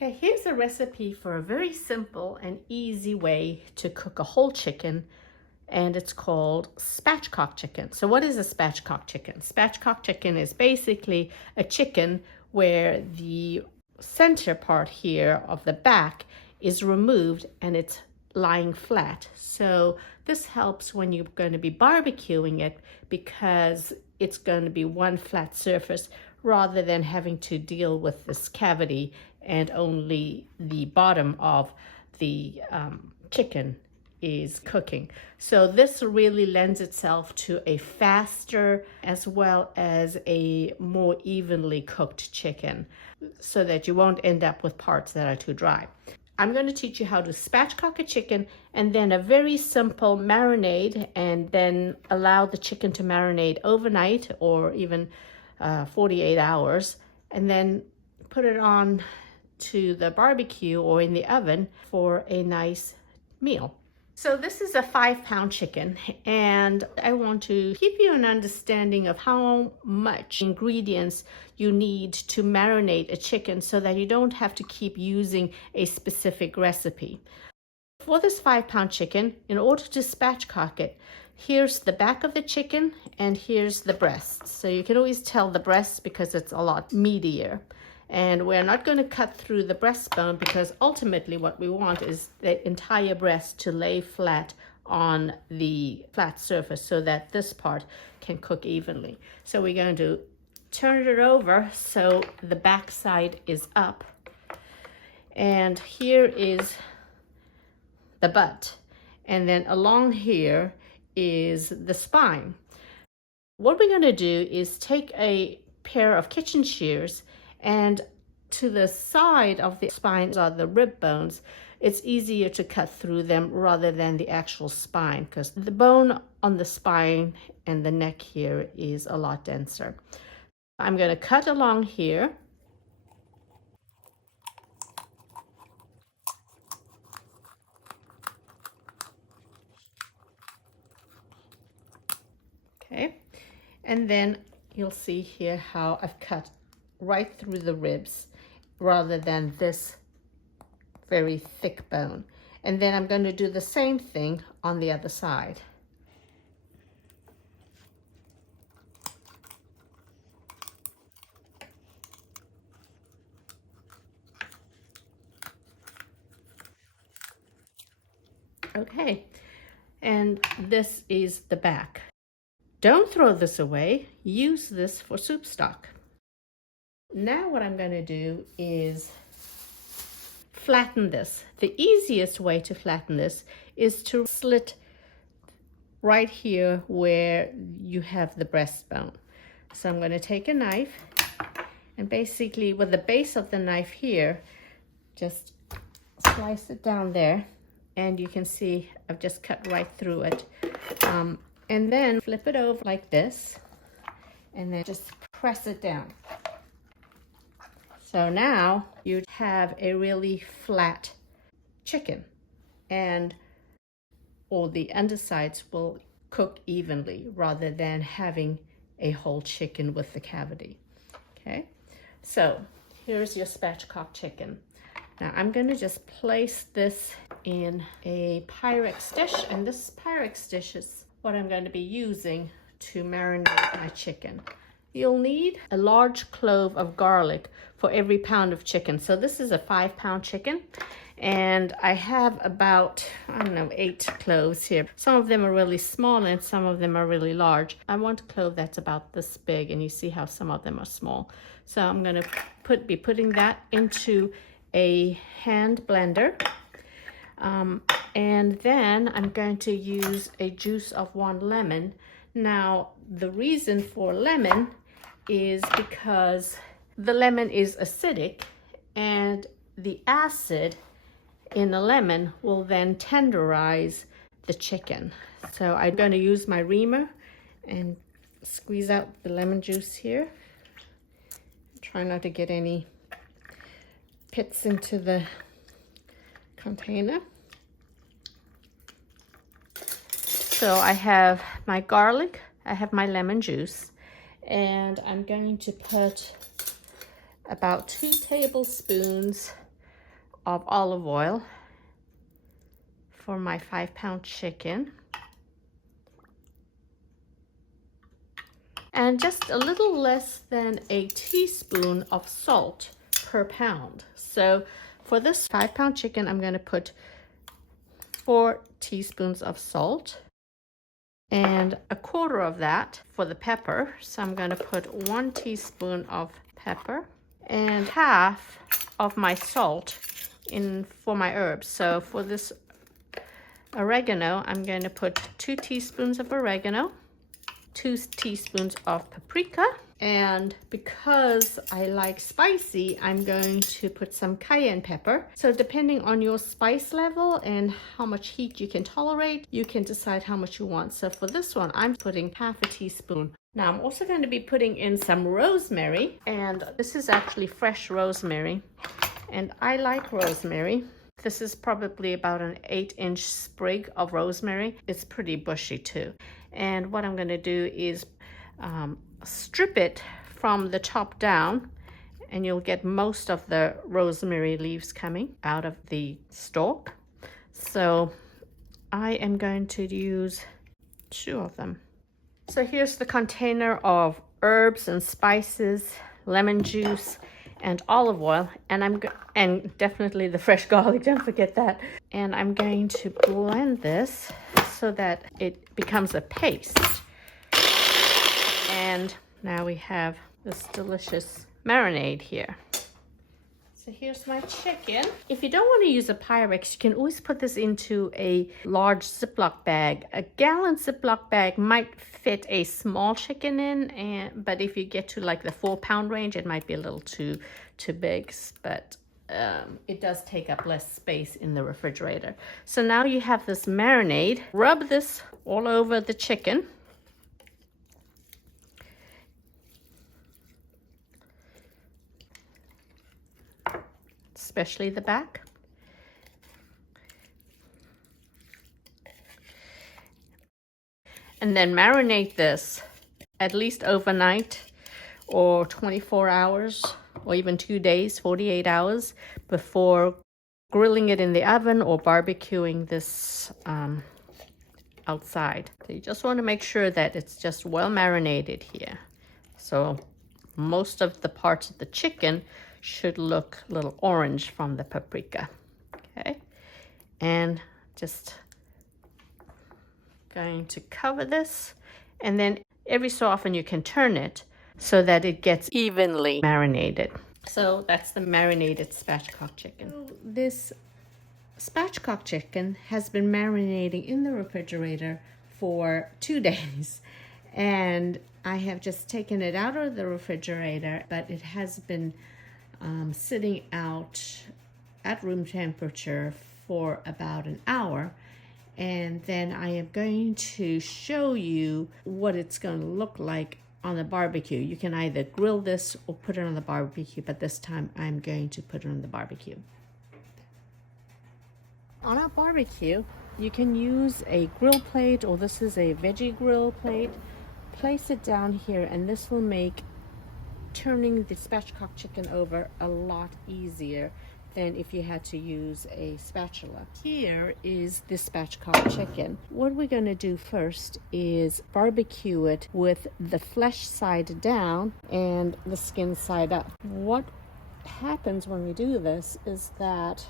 Okay, here's a recipe for a very simple and easy way to cook a whole chicken, and it's called spatchcock chicken. So what is a spatchcock chicken? Spatchcock chicken is basically a chicken where the center part here of the back is removed and it's lying flat. So this helps when you're going to be barbecuing it because it's going to be one flat surface rather than having to deal with this cavity and only the bottom of the chicken is cooking. So this really lends itself to a faster as well as a more evenly cooked chicken so that you won't end up with parts that are too dry. I'm going to teach you how to spatchcock a chicken and then a very simple marinade, and then allow the chicken to marinate overnight or even 48 hours, and then put it on to the barbecue or in the oven for a nice meal. So this is a 5-pound chicken, and I want to give you an understanding of how much ingredients you need to marinate a chicken so that you don't have to keep using a specific recipe. For this 5-pound chicken, in order to spatchcock it, here's the back of the chicken and here's the breast. So you can always tell the breast because it's a lot meatier. And we're not going to cut through the breastbone because ultimately what we want is the entire breast to lay flat on the flat surface so that this part can cook evenly. So we're going to turn it over so the back side is up. And here is the butt. And then along here is the spine. What we're going to do is take a pair of kitchen shears, and to the side of the spine are the rib bones. It's easier to cut through them rather than the actual spine because the bone on the spine and the neck here is a lot denser. I'm going to cut along here. Okay, and then you'll see here how I've cut right through the ribs rather than this very thick bone. And then I'm going to do the same thing on the other side. Okay, and this is the back. Don't throw this away. Use this for soup stock. Now what I'm going to do is flatten this. The easiest way to flatten this is to slit right here where you have the breastbone. So I'm going to take a knife and basically with the base of the knife here, just slice it down there, and you can see I've just cut right through it. And then flip it over like this and then just press it down. So now you have a really flat chicken, and all the undersides will cook evenly rather than having a whole chicken with the cavity. Okay, so here's your spatchcock chicken. Now I'm going to just place this in a Pyrex dish, and this Pyrex dish is what I'm going to be using to marinate my chicken. You'll need a large clove of garlic for every pound of chicken. So this is a 5-pound chicken, and I have about, I don't know, 8 cloves here. Some of them are really small and some of them are really large. I want a clove that's about this big, and you see how some of them are small. So I'm going to be putting that into a hand blender. And then I'm going to use a juice of 1 lemon. Now, the reason for lemon is because the lemon is acidic, and the acid in the lemon will then tenderize the chicken. So I'm going to use my reamer and squeeze out the lemon juice here. Try not to get any pits into the container. So I have my garlic, I have my lemon juice, and I'm going to put about 2 tablespoons of olive oil for my 5-pound chicken. And just a little less than a teaspoon of salt per pound. So for this 5-pound chicken, I'm going to put 4 teaspoons of salt and a quarter of that for the pepper. So I'm going to put 1 teaspoon of pepper and half of my salt in for my herbs. So for this oregano, I'm going to put 2 teaspoons of oregano, 2 teaspoons of paprika, and because I like spicy, I'm going to put some cayenne pepper. So depending on your spice level and how much heat you can tolerate, you can decide how much you want. So for this one, I'm putting half a teaspoon. Now I'm also going to be putting in some rosemary, and this is actually fresh rosemary, and I like rosemary. This is probably about an 8-inch sprig of rosemary. It's pretty bushy too. And what I'm going to do is strip it from the top down, and you'll get most of the rosemary leaves coming out of the stalk. So I am going to use 2 of them. So here's the container of herbs and spices, lemon juice, and olive oil, and definitely the fresh garlic, don't forget that. And I'm going to blend this so that it becomes a paste. And now we have this delicious marinade here. So here's my chicken. If you don't want to use a Pyrex, you can always put this into a large Ziploc bag. A gallon Ziploc bag might fit a small chicken in, but if you get to like the 4-pound range, it might be a little too big, but it does take up less space in the refrigerator. So now you have this marinade. Rub this all over the chicken. Especially the back. And then marinate this at least overnight, or 24 hours, or even 2 days, 48 hours before grilling it in the oven or barbecuing this outside. So you just want to make sure that it's just well marinated here. So most of the parts of the chicken should look a little orange from the paprika. Okay, and just going to cover this, and then every so often you can turn it so that it gets evenly marinated. So that's the marinated spatchcock chicken. This spatchcock chicken has been marinating in the refrigerator for 2 days, and I have just taken it out of the refrigerator, but it has been sitting out at room temperature for about an hour. And then I am going to show you what it's going to look like on the barbecue. You can either grill this or put it on the barbecue, but this time I'm going to put it on the barbecue. On our barbecue, you can use a grill plate, or this is a veggie grill plate. Place it down here, and this will make turning the spatchcock chicken over a lot easier than if you had to use a spatula. Here is the spatchcock chicken. What we're going to do first is barbecue it with the flesh side down and the skin side up. What happens when we do this is that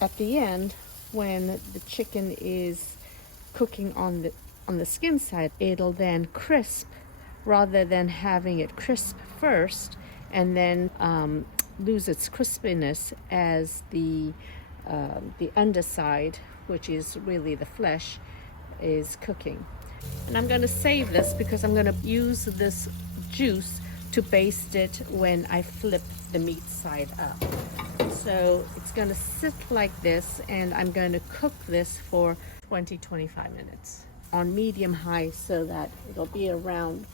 at the end, when the chicken is cooking on the skin side, it'll then crisp, rather than having it crisp first and then lose its crispiness as the underside, which is really the flesh, is cooking. And I'm going to save this because I'm going to use this juice to baste it when I flip the meat side up. So it's going to sit like this, and I'm going to cook this for 20-25 minutes on medium high, so that it'll be around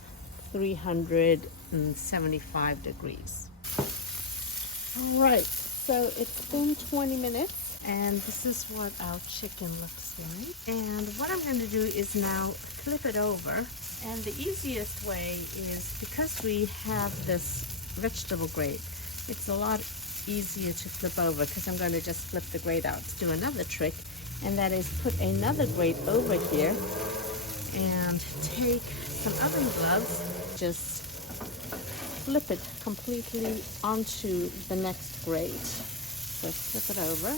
375 degrees. All right, so it's been 20 minutes, and this is what our chicken looks like. And what I'm going to do is now flip it over. And the easiest way is, because we have this vegetable grate, it's a lot easier to flip over because I'm going to just flip the grate out. Let's do another trick, and that is put another grate over here and take some oven gloves, just flip it completely onto the next grate. So flip it over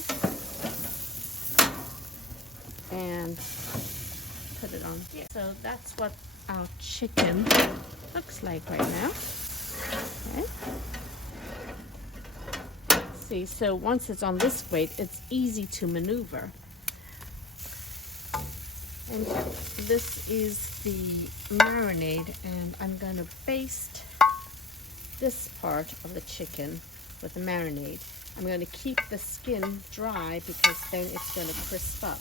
and put it on here. So that's what our chicken looks like right now. Okay. See, so once it's on this grate, it's easy to maneuver. And this is the marinade, and I'm going to baste this part of the chicken with the marinade. I'm going to keep the skin dry because then it's going to crisp up.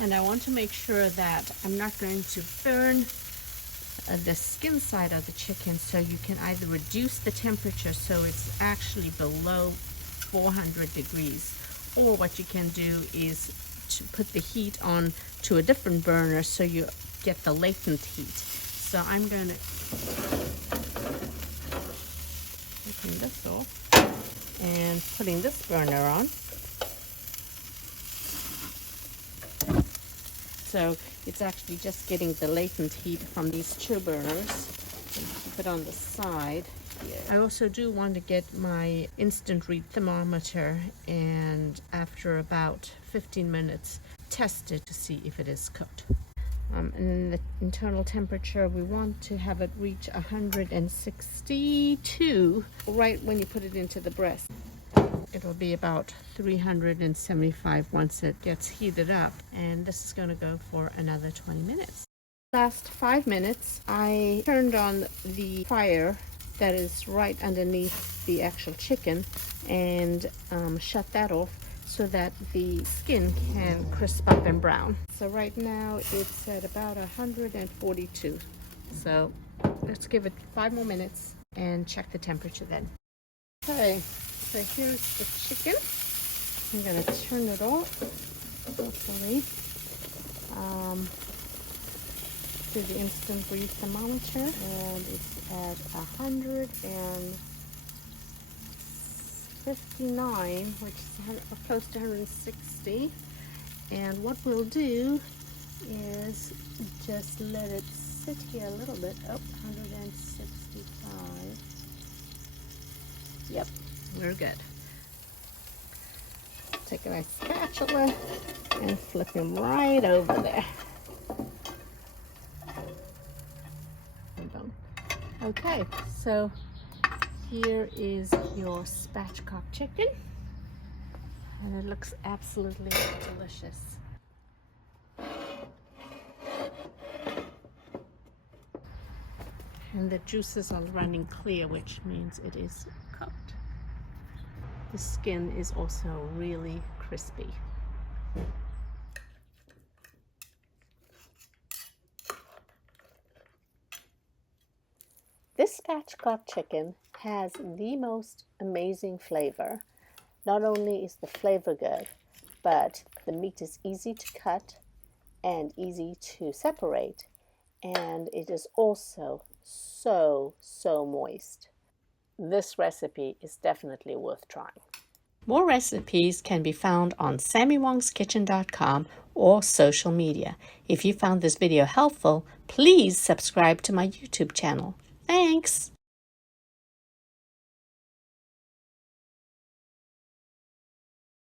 And I want to make sure that I'm not going to burn the skin side of the chicken, so you can either reduce the temperature so it's actually below 400 degrees, or what you can do is to put the heat on to a different burner so you get the latent heat. So I'm going to taking this off and putting this burner on. So it's actually just getting the latent heat from these two burners. Keep it on the side here. I also do want to get my instant read thermometer, and after about 15 minutes test it to see if it is cooked. And then the internal temperature, we want to have it reach 162 right when you put it into the breast. It'll be about 375 once it gets heated up, and this is going to go for another 20 minutes. Last 5 minutes, I turned on the fire that is right underneath the actual chicken and shut that off so that the skin can crisp up and brown. So right now it's at about 142. So let's give it 5 more minutes and check the temperature then. Okay, so here's the chicken. I'm going to turn it off, hopefully, to the instant read thermometer, and it's at 159, which is close to 160. And what we'll do is just let it sit here a little bit. Oh, 165. Yep, we're good. Take a nice spatula and flip him right over there. Okay, so here is your spatchcock chicken, and it looks absolutely delicious. And the juices are running clear, which means it is cooked. The skin is also really crispy. This spatchcock chicken has the most amazing flavor. Not only is the flavor good, but the meat is easy to cut and easy to separate, and it is also so moist. This recipe is definitely worth trying. More recipes can be found on sammywongsKitchen.com or social media. If you found this video helpful, please subscribe to my YouTube channel. Thanks!